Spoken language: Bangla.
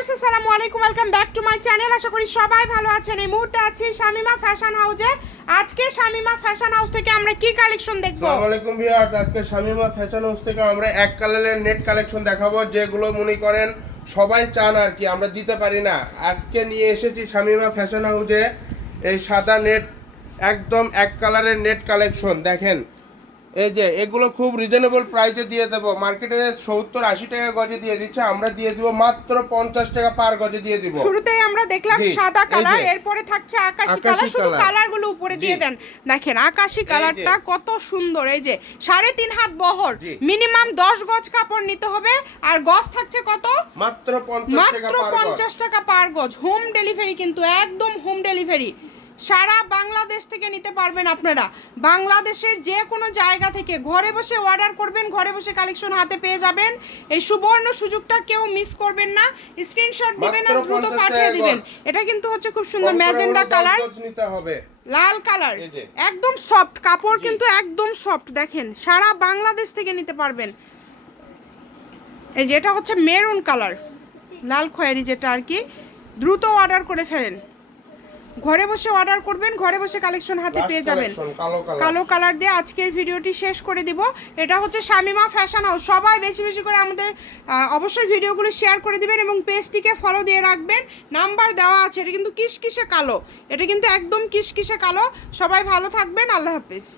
আলাইকুম welcome back to my channel আশা করি সবাই ভালো আছেন। এই মুহূর্তে আছি শামিমা ফ্যাশন হাউসে আজকে শামিমা ফ্যাশন হাউস থেকে আমরা কি কালেকশন দেখব? আসসালামু আলাইকুম ভিউয়ার্স, আজকে শামিমা ফ্যাশন হাউস থেকে আমরা এক কালারের নেট কালেকশন দেখাবো, যেগুলো মনে করেন সবাই চান আর কি, আমরা দিতে পারি না। আজকে নিয়ে এসেছি শামিমা ফ্যাশন হাউসে এই সাদা নেট একদম এক কালারের নেট কালেকশন দেখেন এই যে এগুলো খুব রিজনেবল প্রাইসে দিয়ে দেবো। মার্কেটে সত্তর আশি টাকা গজে দিয়ে দিচ্ছে আমরা দিয়ে দিব মাত্র পঞ্চাশ টাকা পার গজে দিয়ে দিব। শুরুতেই আমরা দেখলাম সাদা কালার এরপরে থাকছে আকাশি কালার শুধু কালার। কালারগুলো উপরে দিয়ে দেন। দেখেন আকাশি কালারটা কত সুন্দর এই যে সাড়ে তিন হাত বহর মিনিমাম দশ গজ কাপড় নিতে হবে আর গজ থাকছে কত? মাত্র মাত্র পঞ্চাশ টাকা পার গজ। হোম ডেলিভারি কিন্তু একদম হোম ডেলিভারি সারা বাংলাদেশ থেকে নিতে পারবেন আপনারা। বাংলাদেশের যে কোনো জায়গা থেকে ঘরে বসে অর্ডার করবেন ঘরে বসে কালেকশন হাতে পেয়ে যাবেন। এই সুবর্ণ সুযোগটা কেউ মিস করবেন না। স্ক্রিনশট দিবেন আর দ্রুত 50 পাঠিয়ে দিবেন। এটা কিন্তু হচ্ছে খুব সুন্দর ম্যাজেন্ডা কালার লাল কালার একদম সফট কাপড় কিন্তু একদম সফট দেখেন সারা বাংলাদেশ থেকে নিতে পারবেন। এই যে এটা হচ্ছে মেরুন কালার লাল খয়েরি যেটা আর কি। দ্রুত অর্ডার করে ফেলেন। ঘরে বসে অর্ডার করবেন ঘরে বসে কালেকশন হাতে পেয়ে যাবেন। কালো কালার দিয়ে আজকের ভিডিওটি শেষ করে দিব। এটা হচ্ছে শামিমা ফ্যাশন হাউস সবাই বেশি বেশি করে আমাদের অবশ্যই ভিডিওগুলো শেয়ার করে দিবেন এবং পেজটিকে ফলো দিয়ে রাখবেন। নাম্বার দেওয়া আছে এটা কিন্তু কিসকিসে কালো। এটা কিন্তু একদম কিসকিসে কালো। সবাই ভালো থাকবেন। আল্লাহ হাফিজ।